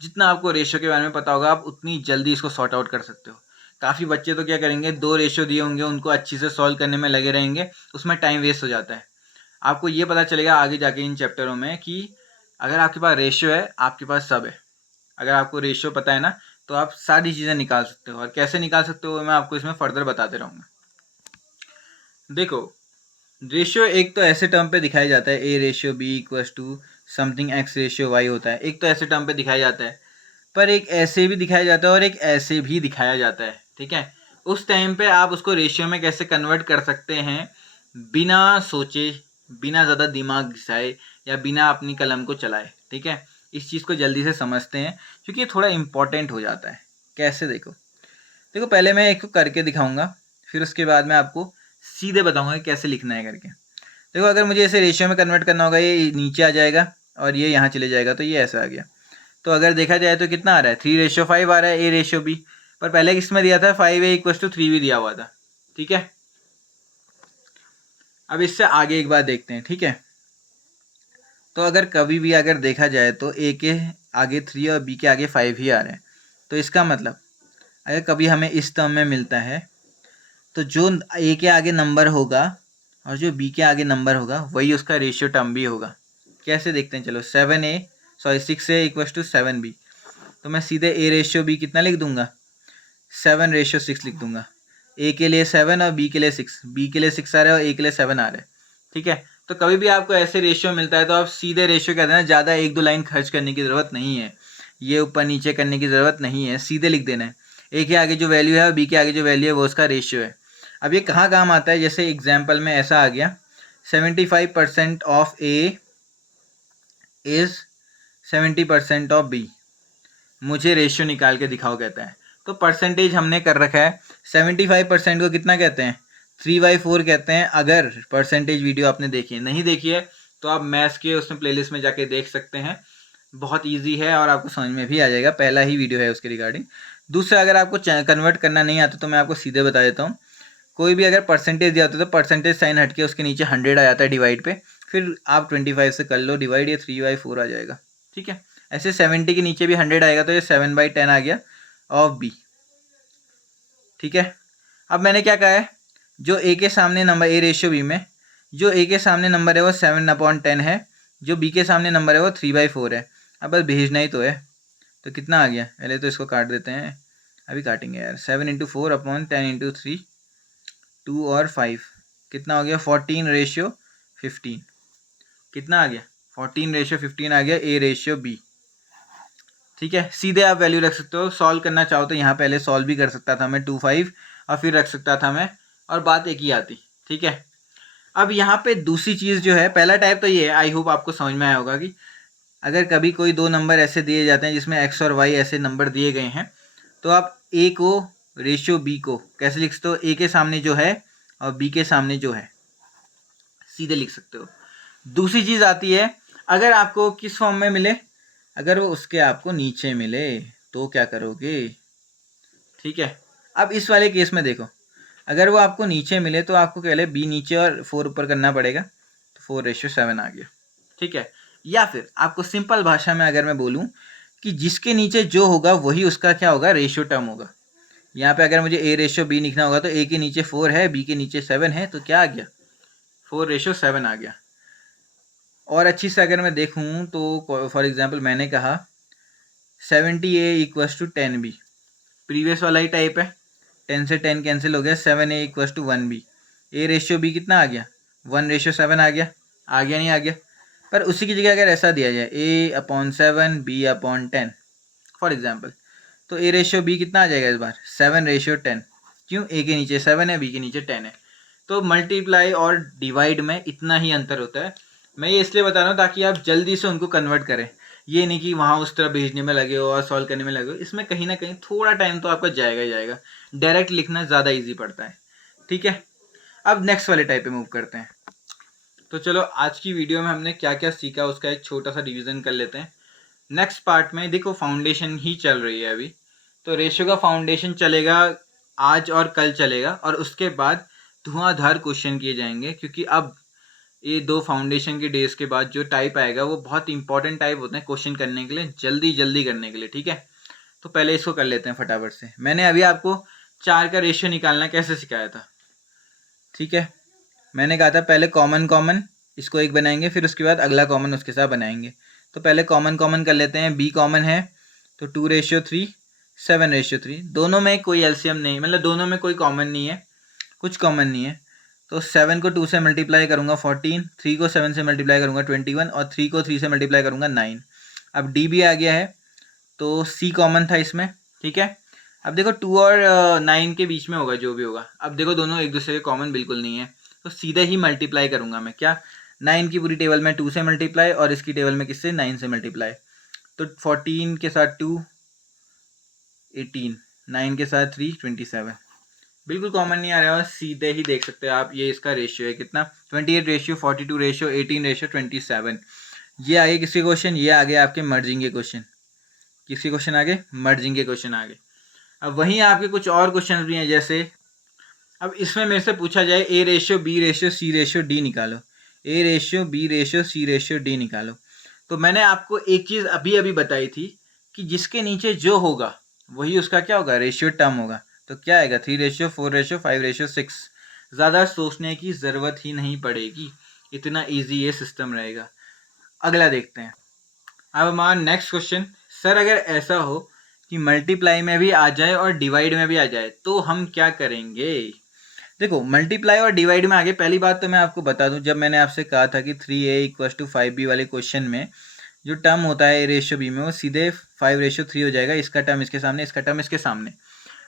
जितना आपको रेशियो के बारे में पता होगा, आप उतनी जल्दी इसको सॉर्ट आउट कर सकते हो। काफ़ी बच्चे तो क्या करेंगे, 2 रेशियो दिए होंगे, उनको अच्छी से सॉल्व करने में लगे रहेंगे, उसमें टाइम वेस्ट हो जाता है। आपको ये पता चलेगा आगे जाके इन चैप्टरों में कि अगर आपके पास रेशियो है, आपके पास सब है। अगर आपको रेशियो पता है ना, तो आप सारी चीज़ें निकाल सकते हो, और कैसे निकाल सकते हो मैं आपको इसमें फर्दर बताते रहूँगा। देखो रेशियो एक तो ऐसे टर्म पे दिखाया जाता है, A ratio B equals to something x ratio y होता है। एक तो ऐसे टर्म पे दिखाया जाता है, पर एक ऐसे भी दिखाया जाता है और एक ऐसे भी दिखाया जाता है। ठीक है, उस टाइम पे आप उसको रेशियो में कैसे कन्वर्ट कर सकते हैं बिना सोचे, बिना ज़्यादा दिमाग घिसाए, या बिना अपनी कलम को चलाए। ठीक है, इस चीज़ को जल्दी से समझते हैं क्योंकि ये थोड़ा इम्पोर्टेंट हो जाता है। कैसे? देखो पहले मैं एक करके दिखाऊंगा, फिर उसके बाद मैं आपको सीधे बताऊंगा कि कैसे लिखना है करके। देखो अगर मुझे इसे रेशियो में कन्वर्ट करना होगा, ये नीचे आ जाएगा और ये यहाँ चले जाएगा, तो ये ऐसा आ गया। तो अगर देखा जाए तो कितना आ रहा है? 3:5 आ रहा है, ए रेशियो बी। पर पहले किसमें दिया था? 5a=3 भी दिया हुआ था। ठीक है, अब इससे आगे एक बात देखते हैं। ठीक है, तो अगर कभी भी अगर देखा जाए तो ए के आगे 3 और बी के आगे 5 ही आ रहे हैं, तो इसका मतलब अगर कभी हमें इस टर्म में मिलता है, तो जो ए के आगे नंबर होगा और जो बी के आगे नंबर होगा वही उसका रेशियो टर्म भी होगा। कैसे देखते हैं? चलो 6a=7b, तो मैं सीधे ए रेशियो बी कितना लिख दूंगा? 7:6 लिख दूंगा। ए के लिए 7 और बी के लिए 6, बी के लिए 6 आ रहा है और ए के लिए 7 आ रहा है। ठीक है, तो कभी भी आपको ऐसे रेशियो मिलता है तो आप सीधे रेशियो कहते हैं, ज़्यादा 1-2 लाइन खर्च करने की ज़रूरत नहीं है, ये ऊपर नीचे करने की ज़रूरत नहीं है, सीधे लिख देना है। ए के आगे जो वैल्यू है और बी के आगे जो वैल्यू है वो उसका रेशियो है। अब ये कहाँ काम आता है? जैसे एग्जाम्पल में ऐसा आ गया, 75% of A is 70% of B, मुझे रेशियो निकाल के दिखाओ कहता है। तो परसेंटेज हमने कर रखा है, 75% को कितना कहते हैं? 3/4 कहते हैं। अगर परसेंटेज वीडियो आपने देखी है, नहीं देखी है तो आप मैथ्स के उसमें प्लेलिस्ट में जाके देख सकते हैं, बहुत इजी है और आपको समझ में भी आ जाएगा, पहला ही वीडियो है उसके रिगार्डिंग। दूसरा, अगर आपको कन्वर्ट करना नहीं आता तो मैं आपको सीधे बता देता हूँ, कोई भी अगर परसेंटेज दिया होता है तो परसेंटेज साइन हट के उसके नीचे 100 आ जाता है डिवाइड पे, फिर आप 25 से कर लो डिवाइड, ये 3/4 आ जाएगा। ठीक है, ऐसे 70 के नीचे भी 100 आएगा तो ये 7/10 आ गया ऑफ बी। ठीक है, अब मैंने क्या कहा है, जो ए के सामने नंबर, ए रेशियो बी में जो ए के सामने नंबर है वो 7/10 है, जो बी के सामने नंबर है वो 3/4 है। अब बस भेजना ही तो है, तो कितना आ गया? पहले तो इसको काट देते हैं, अभी काटेंगे यार। 7×4/10×3, 2 और 5 कितना हो गया? 14:15। कितना आ गया? 14:15 आ गया ए रेशियो बी। ठीक है, सीधे आप वैल्यू रख सकते हो। सॉल्व करना चाहो तो यहाँ पहले सॉल्व भी कर सकता था मैं 2/5 और फिर रख सकता था मैं, और बात एक ही आती। ठीक है, अब यहाँ पे दूसरी चीज़ जो है, पहला टाइप तो ये है, आई होप आपको समझ में आया होगा कि अगर कभी कोई 2 नंबर ऐसे दिए जाते हैं जिसमें एक्स और वाई ऐसे नंबर दिए गए हैं, तो आप ए को रेशियो बी को कैसे लिख सकते हो? ए के सामने जो है और बी के सामने जो है, सीधे लिख सकते हो। दूसरी चीज़ आती है, अगर आपको किस फॉर्म में मिले, अगर वो उसके आपको नीचे मिले तो क्या करोगे? ठीक है, अब इस वाले केस में देखो, अगर वो आपको नीचे मिले तो आपको पहले बी नीचे और 4 ऊपर करना पड़ेगा, तो 4:7 आ गया। ठीक है, या फिर आपको सिंपल भाषा में अगर मैं बोलूँ कि जिसके नीचे जो होगा वही उसका क्या होगा, रेशियो टर्म होगा। यहाँ पे अगर मुझे A/B लिखना होगा तो A के नीचे 4 है, B के नीचे 7 है, तो क्या आ गया, 4:7 आ गया। और अच्छी से अगर मैं देखूँ तो फॉर एग्जांपल मैंने कहा 70A = 10B, प्रीवियस वाला ही टाइप है, 10 से 10 कैंसिल हो गया, 7A = 1B, A/B कितना आ गया, 1:7 आ गया नहीं आ गया। पर उसी की जगह अगर ऐसा दिया जाए A/7 B/10 फॉर एग्जांपल, तो A/B कितना आ जाएगा इस बार, 7:10। क्यों, A के नीचे 7 है, B के नीचे 10 है। तो मल्टीप्लाई और डिवाइड में इतना ही अंतर होता है। मैं ये इसलिए बता रहा हूँ ताकि आप जल्दी से उनको कन्वर्ट करें, ये नहीं कि वहाँ उस तरह भेजने में लगे हो और सॉल्व करने में लगे हो। इसमें कहीं ना कहीं थोड़ा टाइम तो आपका जाएगा ही जाएगा, डायरेक्ट लिखना ज़्यादा ईजी पड़ता है। ठीक है, अब नेक्स्ट वाले टाइप पे मूव करते हैं। तो चलो आज की वीडियो में हमने क्या क्या सीखा उसका एक छोटा सा रिवीजन कर लेते हैं। नेक्स्ट पार्ट में देखो फाउंडेशन ही चल रही है अभी, तो रेशियो का फाउंडेशन चलेगा आज और कल चलेगा, और उसके बाद धुआंधार क्वेश्चन किए जाएंगे, क्योंकि अब ये 2 फाउंडेशन के डेज के बाद जो टाइप आएगा वो बहुत इंपॉर्टेंट टाइप होते हैं क्वेश्चन करने के लिए, जल्दी जल्दी करने के लिए। ठीक है, तो पहले इसको कर लेते हैं फटाफट से। मैंने अभी आपको 4 का रेशियो निकालना कैसे सिखाया था। ठीक है, मैंने कहा था पहले कॉमन कॉमन इसको एक बनाएंगे, फिर उसके बाद अगला कॉमन उसके साथ बनाएंगे। तो पहले कॉमन कॉमन कर लेते हैं, बी कॉमन है तो 2:3 7:3, दोनों में कोई एलसीएम नहीं, मतलब दोनों में कोई कॉमन नहीं है, कुछ कॉमन नहीं है। तो 7 को 2 से मल्टीप्लाई करूँगा 14, 3 को 7 से मल्टीप्लाई करूँगा 21, और 3 को 3 से मल्टीप्लाई करूँगा 9। अब डी भी आ गया है, तो सी कॉमन था इसमें। ठीक है, अब देखो 2 और 9 के बीच में होगा जो भी होगा। अब देखो दोनों एक दूसरे के कॉमन बिल्कुल नहीं है, तो सीधे ही मल्टीप्लाई करूँगा मैं, क्या 9 की पूरी टेबल में 2 से मल्टीप्लाई, और इसकी टेबल में किससे, 9 से मल्टीप्लाई। तो 14 के साथ 2 18, 9 के साथ 3 27, बिल्कुल कॉमन नहीं आ रहा है, सीधे ही देख सकते हैं आप, ये इसका रेशियो है कितना, 28:42 रेशियो 18:27। ये आगे किसी क्वेश्चन, ये आगे आपके मर्जिंग के क्वेश्चन, किसी क्वेश्चन आगे, मर्जिंग के क्वेश्चन आगे। अब वहीं आपके कुछ और क्वेश्चन भी हैं, जैसे अब इसमें मेरे से पूछा जाए A/B/C/D निकालो, A/B/C/D निकालो। तो मैंने आपको एक चीज़ अभी अभी बताई थी कि जिसके नीचे जो होगा वही उसका क्या होगा, रेशियो टर्म होगा। तो क्या आएगा, 3:4:5:6। ज़्यादा सोचने की ज़रूरत ही नहीं पड़ेगी, इतना ईजी ये सिस्टम रहेगा। अगला देखते हैं। अब हमारा नेक्स्ट क्वेश्चन, सर अगर ऐसा हो कि मल्टीप्लाई में भी आ जाए और डिवाइड में भी आ जाए तो हम क्या करेंगे। देखो मल्टीप्लाई और डिवाइड में आगे, पहली बात तो मैं आपको बता दूं, जब मैंने आपसे कहा था कि 3A = 5B वाले क्वेश्चन में जो टर्म होता है A/B में, वो सीधे 5:3 हो जाएगा, इसका टर्म इसके सामने, इसका टर्म इसके सामने।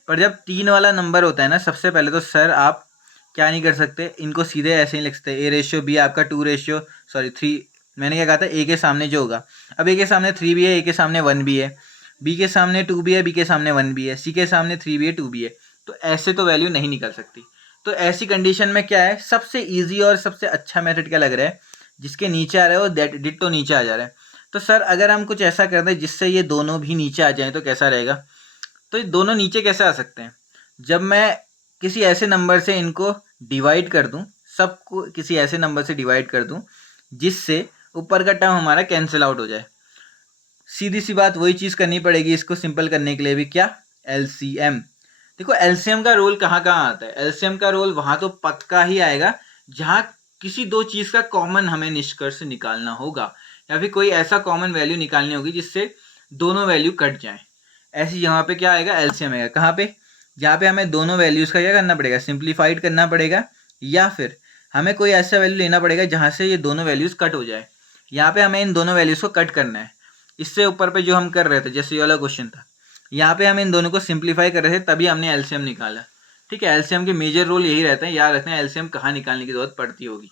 पर जब 3 वाला नंबर होता है ना, सबसे पहले तो सर आप क्या नहीं कर सकते, इनको सीधे ऐसे ही लिख सकते, A/B आपका 3, मैंने क्या कहा था, A के सामने जो होगा, अब A के सामने 3 भी है, A के सामने 1 भी है, B के सामने 2 भी है, B के सामने 1 भी है, C के सामने 3 भी है, 2 भी है, तो ऐसे तो वैल्यू नहीं निकल सकती। तो ऐसी कंडीशन में क्या है, सबसे ईजी और सबसे अच्छा मेथड क्या लग रहा है, जिसके नीचे आ रहा है वो डिट्टो नीचे आ जा रहा है। तो सर अगर हम कुछ ऐसा कर दें जिससे ये दोनों भी नीचे आ जाएं तो कैसा रहेगा। तो ये दोनों नीचे कैसे आ सकते हैं, जब मैं किसी ऐसे नंबर से इनको डिवाइड कर दूं, सबको किसी ऐसे नंबर से डिवाइड कर दूं जिससे ऊपर का टर्म हमारा कैंसिल आउट हो जाए। सीधी सी बात, वही चीज़ करनी पड़ेगी इसको सिंपल करने के लिए भी, क्या, एलसीएम। देखो एलसीएम का रोल कहाँ कहाँ आता है, एलसीएम का रोल वहाँ तो पक्का ही आएगा जहाँ किसी दो चीज़ का कॉमन हमें निष्कर्ष निकालना होगा, या फिर कोई ऐसा कॉमन वैल्यू निकालनी होगी जिससे दोनों वैल्यू कट जाएं। ऐसी जहाँ पे क्या आएगा, एलसीएम आएगा। कहाँ पे, जहाँ पे हमें दोनों वैल्यूज़ का क्या करना पड़ेगा, सिंप्लीफाइड करना पड़ेगा, या फिर हमें कोई ऐसा वैल्यू लेना पड़ेगा जहाँ से ये दोनों वैल्यूज़ कट हो जाए। यहाँ पे हमें इन दोनों वैल्यूज़ को कट करना है। इससे ऊपर पे जो हम कर रहे थे, जैसे ये वाला क्वेश्चन था, यहाँ पे हम इन दोनों को सिंप्लीफाई कर रहे थे, तभी हमने एलसीएम निकाला। ठीक है, एलसीएम के मेजर रोल यही रहते हैं, याद रखना है एलसीएम कहाँ निकालने की जरूरत पड़ती होगी।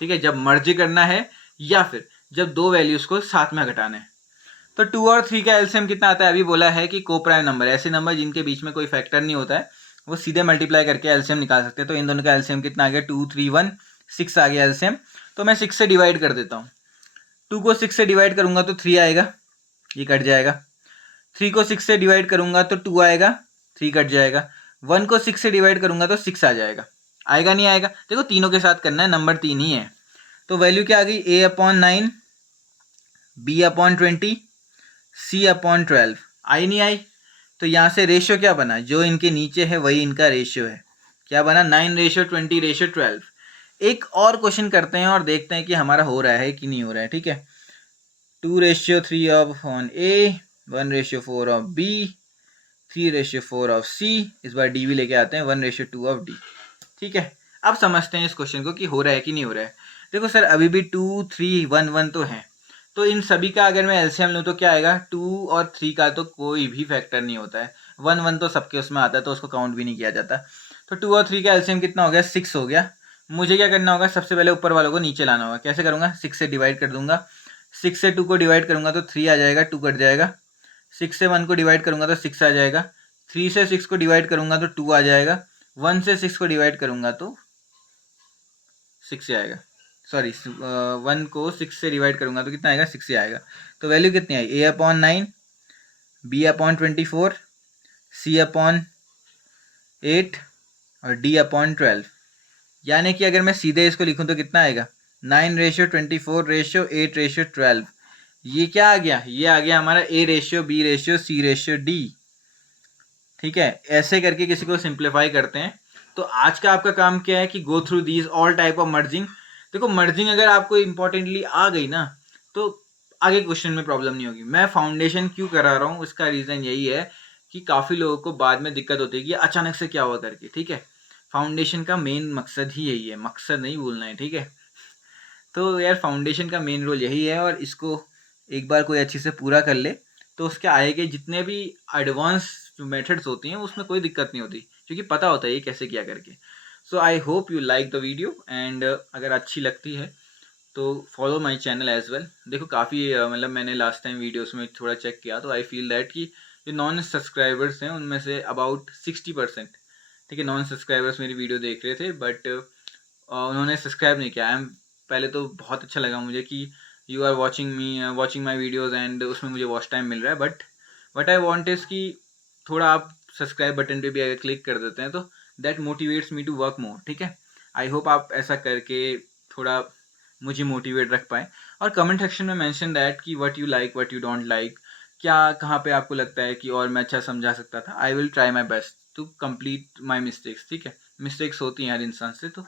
ठीक है, जब मर्ज करना है या फिर जब दो वैल्यूज़ को साथ में घटाना है। तो 2 और 3 का एलसीएम कितना आता है, अभी बोला है कि कोप्राइम नंबर, ऐसे नंबर जिनके बीच में कोई फैक्टर नहीं होता है, वो सीधे मल्टीप्लाई करके एलसीएम निकाल सकते हैं। तो इन दोनों का एलसीएम कितना आ गया, 2 3 1 6 आ गया एलसीएम। तो मैं 6 से डिवाइड कर देता हूँ, 2 को 6 से डिवाइड करूंगा तो 3 आएगा, ये कट जाएगा। 3 को 6 से डिवाइड करूंगा तो 2 आएगा, 3 कट जाएगा। 1 को 6 से डिवाइड करूंगा तो 6 आ जाएगा। आएगा नहीं आएगा? देखो तीनों के साथ करना है, नंबर 3 ही है। तो वैल्यू क्या आ गई? a/9, b/20, c/12। आई नहीं आई? तो यहाँ से रेशियो क्या बना? जो इनके नीचे है वही इनका रेशियो है। क्या बना? 9:20:12। एक और क्वेश्चन करते हैं और देखते हैं कि हमारा हो रहा है कि नहीं हो रहा है। ठीक है, 2:3 of A, 1:4 of B, 3:4 of C। इस बार D भी लेके आते हैं, 1:2 ऑफ D। ठीक है, अब समझते हैं इस क्वेश्चन को कि हो रहा है कि नहीं हो रहा है। देखो सर, अभी भी 2, 3, 1, 1 तो है, तो इन सभी का अगर मैं एलसीएम लूँ तो क्या आएगा? 2 और 3 का तो कोई भी फैक्टर नहीं होता है। 1, 1 तो सबके उसमें आता है, तो उसको काउंट भी नहीं किया जाता। तो 2 और 3 का एलसीएम कितना हो गया? 6 हो गया। मुझे क्या करना होगा? सबसे पहले ऊपर वालों को नीचे लाना होगा। कैसे करूँगा? 6 से डिवाइड कर दूंगा। 6 से 2 को डिवाइड करूंगा तो 3 आ जाएगा, 2 कट जाएगा। 6 से 1 को डिवाइड करूंगा तो 6 आ जाएगा। 3 से 6 को डिवाइड करूंगा तो 2 आ जाएगा। 1 से 6 को डिवाइड करूंगा तो 6 से आएगा। सॉरी, 1 को 6 से डिवाइड करूंगा तो कितना आएगा? 6 से आएगा। तो वैल्यू कितनी आई? a/9, b/24, c/8 और d/12। यानी कि अगर मैं सीधे इसको लिखूं तो कितना आएगा? 9:24:8:12। ये क्या आ गया? ये आ गया हमारा a:b:c:d। ठीक है, ऐसे करके किसी को सिंप्लीफाई करते हैं। तो आज का आपका काम क्या है कि go through these all type of merging. देखो, मर्जिंग अगर आपको इंपॉर्टेंटली आ गई ना तो आगे क्वेश्चन में प्रॉब्लम नहीं होगी। मैं फाउंडेशन क्यों करा रहा हूँ, उसका रीज़न यही है कि काफ़ी लोगों को बाद में दिक्कत होती है कि अचानक से क्या हुआ करके। ठीक है, फाउंडेशन का मेन मकसद ही यही है, मकसद नहीं भूलना है। ठीक है, तो यार फाउंडेशन का मेन रोल यही है, और इसको एक बार कोई अच्छे से पूरा कर ले तो उसके आगे के जितने भी एडवांस जो मेथड्स होती हैं उसमें कोई दिक्कत नहीं होती, क्योंकि पता होता है ये कैसे किया करके। So I hope you like the video, and अगर अच्छी लगती है तो follow my channel as well. देखो काफ़ी मतलब मैंने लास्ट टाइम वीडियोस में थोड़ा चेक किया तो आई फील दैट कि जो नॉन सब्सक्राइबर्स हैं उनमें से अबाउट 60%, ठीक है, नॉन सब्सक्राइबर्स मेरी वीडियो देख रहे थे, बट उन्होंने सब्सक्राइब नहीं किया। पहले तो बहुत अच्छा लगा मुझे कि you are watching my videos and उसमें मुझे वॉच टाइम मिल रहा है, but what I want is कि थोड़ा आप सब्सक्राइब बटन पे भी अगर क्लिक कर देते हैं तो that motivates me to work more. ठीक है, आई होप आप ऐसा करके थोड़ा मुझे मोटिवेट रख पाए, और कमेंट सेक्शन में मेंशन दैट कि what you like, what you don't like, क्या कहाँ पे आपको लगता है कि और मैं अच्छा समझा सकता था। I will try my best to complete my mistakes. ठीक है, मिस्टेक्स होती हैं हर इंसान से, तो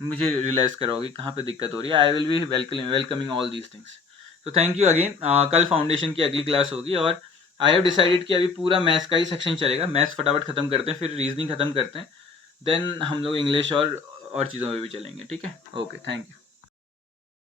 मुझे रियलाइज़ कराओगे कहाँ पे दिक्कत हो रही है। I will be welcoming all these things. तो थैंक यू अगेन। कल फाउंडेशन की अगली क्लास होगी, और आई हैव डिसाइडेड कि अभी पूरा मैथ्स का ही सेक्शन चलेगा। मैथ्स फटाफट खत्म करते हैं, फिर रीजनिंग खत्म करते हैं, देन हम लोग इंग्लिश और चीज़ों में भी चलेंगे। ठीक है, ओके, थैंक यू।